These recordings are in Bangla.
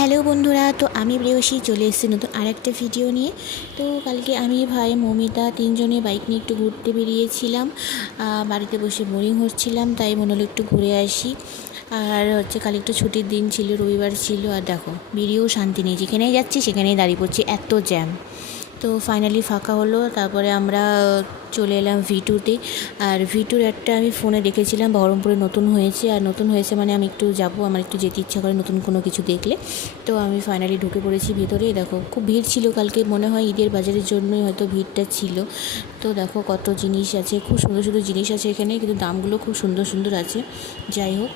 হ্যালো বন্ধুরা, তো আমি প্রেয়সী চলে এসেছি নতুন আরেকটা ভিডিও নিয়ে। তো কালকে আমি, ভাই, মমিতা তিনজনে বাইক নিয়ে একটু ঘুরতে বেরিয়েছিলাম। বাড়িতে বসে বোরিং হচ্ছিলাম, তাই মনে হলো একটু ঘুরে আসি। আর কাল একটু ছুটির দিন ছিল, রবিবার ছিল। আর দেখো, বেরিয়েও শান্তি নেই, যেখানেই যাচ্ছি সেখানেই দাঁড়িয়ে পড়ছি, এত জ্যাম। তো ফাইনালি ফাঁকা হলো, তারপরে আমরা চলে এলাম V2-তে। আর V2-র একটা আমি ফোনে দেখেছিলাম বহরমপুরে নতুন হয়েছে, আর নতুন হয়েছে মানে আমি একটু যাব, আমার একটু যেতে ইচ্ছা করে নতুন কোনো কিছু দেখলে। তো আমি ফাইনালি ঢুকে পড়েছি ভেতরে। দেখো, খুব ভিড় ছিল কালকে, মনে হয় ঈদের বাজারের জন্যই হয়তো ভিড়টা ছিল। তো দেখো কত জিনিস আছে, খুব সুন্দর সুন্দর জিনিস আছে এখানে, কিন্তু দামগুলো খুব সুন্দর সুন্দর আছে। যাই হোক,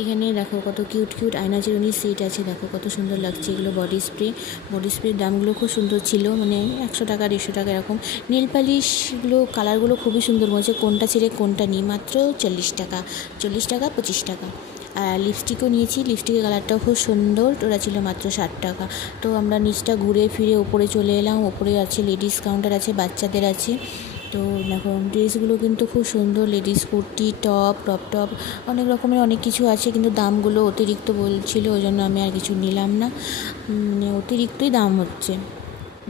এখানে দেখো কত কিউট কিউট আয়না চিরুনি সেট আছে, দেখো কত সুন্দর লাগছে এগুলো। বডি স্প্রের দামগুলো খুব সুন্দর ছিল, মানে 100 টাকা 150 টাকা এরকম। নেল পালিশগুলো কালারগুলো খুবই সুন্দর, বলছে কোনটা ছেড়ে কোনটা নিই, মাত্র 40 টাকা 25 টাকা। আর লিপস্টিকও নিয়েছি, লিপস্টিকের কালারটাও খুব সুন্দর, ওরা ছিল মাত্র 60 টাকা। তো আমরা নিচটা ঘুরে ফিরে ওপরে চলে এলাম। ওপরে আছে লেডিস কাউন্টার আছে, বাচ্চাদের আছে। তো দেখো ড্রেসগুলো কিন্তু খুব সুন্দর, লেডিস কুর্তি, টপ অনেক রকমের অনেক কিছু আছে, কিন্তু দামগুলো অতিরিক্ত বলছিল, ওই জন্য আমি আর কিছু নিলাম না। মানে অতিরিক্তই দাম হচ্ছে,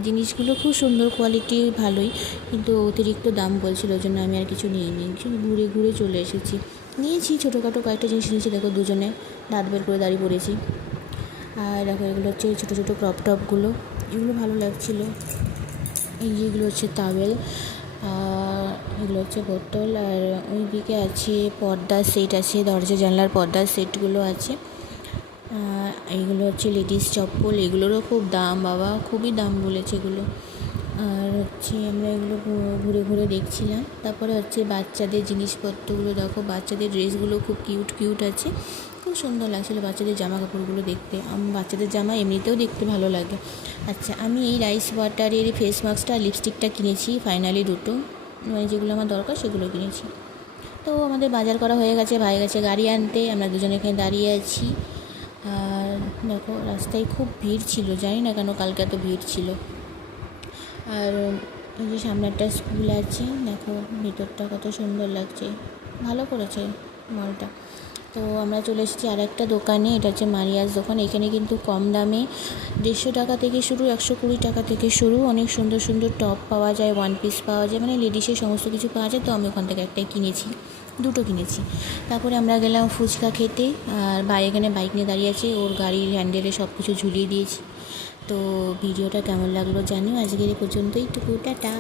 জিনিসগুলো খুব সুন্দর, কোয়ালিটি ভালোই, কিন্তু অতিরিক্ত দাম বলছিল, ওই জন্য আমি আর কিছু নিইনি, ঘুরে ঘুরে চলে এসেছি। নিয়েছি ছোটোখাটো কয়েকটা জিনিস নিয়েছি, দেখো দুজনে দাঁত বের করে দাঁড়িয়ে পড়েছি। আর দেখো এগুলো হচ্ছে ছোটো ছোটো টপগুলো, এগুলো ভালো লাগছিলো। এইগুলো হচ্ছে তাওয়েল, এগুলো হচ্ছে বোতল। আর ওইদিকে আছে পর্দার সেট আছে, দরজা জানলার পর্দার সেটগুলো আছে। এইগুলো হচ্ছে লেডিস চপ্পল, এগুলোরও খুব দাম, বাবা খুবই দাম বলেছে এগুলো। আর আমরা এগুলো ঘুরে ঘুরে দেখছিলাম। তারপরে বাচ্চাদের জিনিসপত্রগুলো, দেখো বাচ্চাদের ড্রেসগুলো খুব কিউট কিউট আছে, খুব সুন্দর লাগছিলো বাচ্চাদের জামা কাপড়গুলো দেখতে। বাচ্চাদের জামা এমনিতেও দেখতে ভালো লাগে। আমি এই রাইস ওয়াটারের ফেস মাস্কটা আর লিপস্টিকটা কিনেছি, ফাইনালি দুটো, মানে যেগুলো আমার দরকার সেগুলো কিনেছি। তো আমাদের বাজার করা হয়ে গেছে, ভাই গেছে গাড়ি আনতে, আমরা দুজনে এখানে দাঁড়িয়ে আছি। আর দেখো রাস্তায় খুব ভিড় ছিল, জানি না কেন কালকে এত ভিড় ছিল। আর এই যে সামনে একটা স্কুল আছে, দেখো ভিতরটা কত সুন্দর লাগছে, ভালো করেছে মলটা। তো আমরা চলে এসেছি আর একটা দোকানে, এটা হচ্ছে মারিয়াস দোকান। এখানে কিন্তু কম দামে 150 টাকা থেকে শুরু, 120 টাকা থেকে শুরু, অনেক সুন্দর সুন্দর টপ পাওয়া যায়, ওয়ান পিস পাওয়া যায়, মানে লেডিসের সমস্ত কিছু পাওয়া যায়। তো আমি ওখান থেকে একটাই কিনেছি, দুটো কিনেছি। তারপরে আমরা গেলাম ফুচকা খেতে। আর ভাই এখানে বাইক নিয়ে দাঁড়িয়ে আছে, ওর গাড়ির হ্যান্ডেলে সব কিছু ঝুলিয়ে দিয়েছি। তো ভিডিওটা কেমন লাগলো জানিও, আজকের এই পর্যন্তই, টাটা।